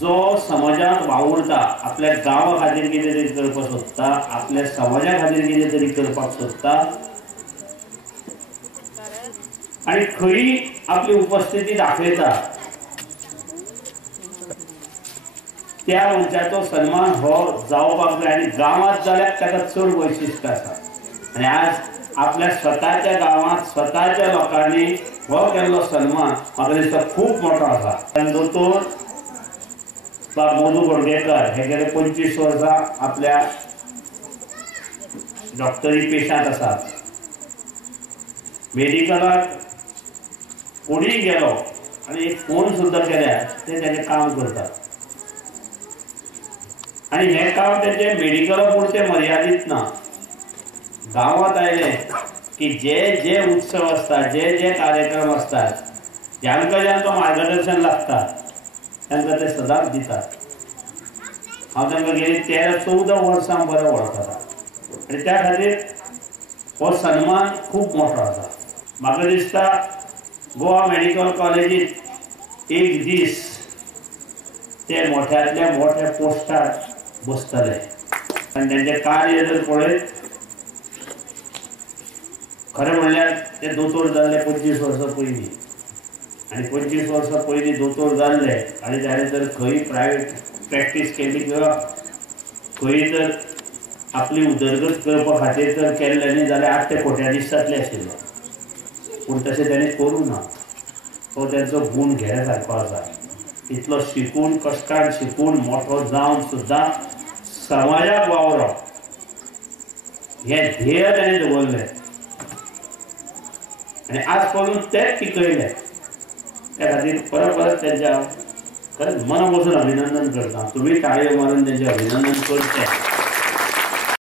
जो समाजात वावुरता, आपल्या गावा खातीर कितें तरी करपाक सोदता, आपल्या समाजा खातीर कितें तरी करपाक सोदता आणि खरी आपली उपस्थिती दाखयता, त्या मनशाचो सन्मान हो जावपाक जाय. आनी गांवांत जाल्यार ताका चड वैशिश्ट आसा. आनी आज आपल्या स्वताच्या गांवांत स्वताच्या लोकांनी हो केल्लो सन्मान म्हाका दिसता खूब मोठो आसा. दोतोर मधु कोडगेकर हे गेले 25 वर्सां आपल्या डॉक्टरी पेशांत आसात. मेडिकलाक कोणीय गेलो आनी एक फोन सुद्दां केल्यार ते तेजें काम करतात. आनी हें काम तेजें मेडिकला पुरतें मर्यादीत ना. गांवांत आयले की जे जे उत्सव आसता, जे जे कार्यक्रम आसतात, जांकां जांकां मार्गदर्शन लागता तांकां ते सदांच दितात. हांव तांकां गेली 13-14 वर्सां बरें वळखता आनी त्या खातीर हो सन्मान खूब मोठो आसा. म्हाका दिसता गोवा मेडिकल कॉलेजींत एक दीस ते मोठ्यांतल्या मोठ्या पोस्टार बसतले आनी तेंचें कार्य जर पळयत, खरें म्हणल्यार ते दोतोर जाल्ले 25 वर्सां पयलीं आनी 25 वर्सां पयलीं दोतोर जाल्ले आनी ताणें जर खंय प्रायवेट प्रॅक्टीस केली किंवा खंय जर आपली उदरगत करपा खातीर जर केल्लें न्ही जाल्यार आज ते कोट्याधीश जातले आशिल्ले. पूण तशें ताणें करूं ना. तो तेंचो गूण घेया सारको आसा. इतलो शिकून, कश्टान शिकून मोठो जावन सुद्दां समाजाक वावरप हें ध्येय ताणें दवरलें आनी आज पळोवन तेच पिकयलें. त्या खातीर परत परत तेंच्या खरेंच मन बसून अभिनंदन करता. तुम्ही टाळयो मारून तेंचें अभिनंदन करचें.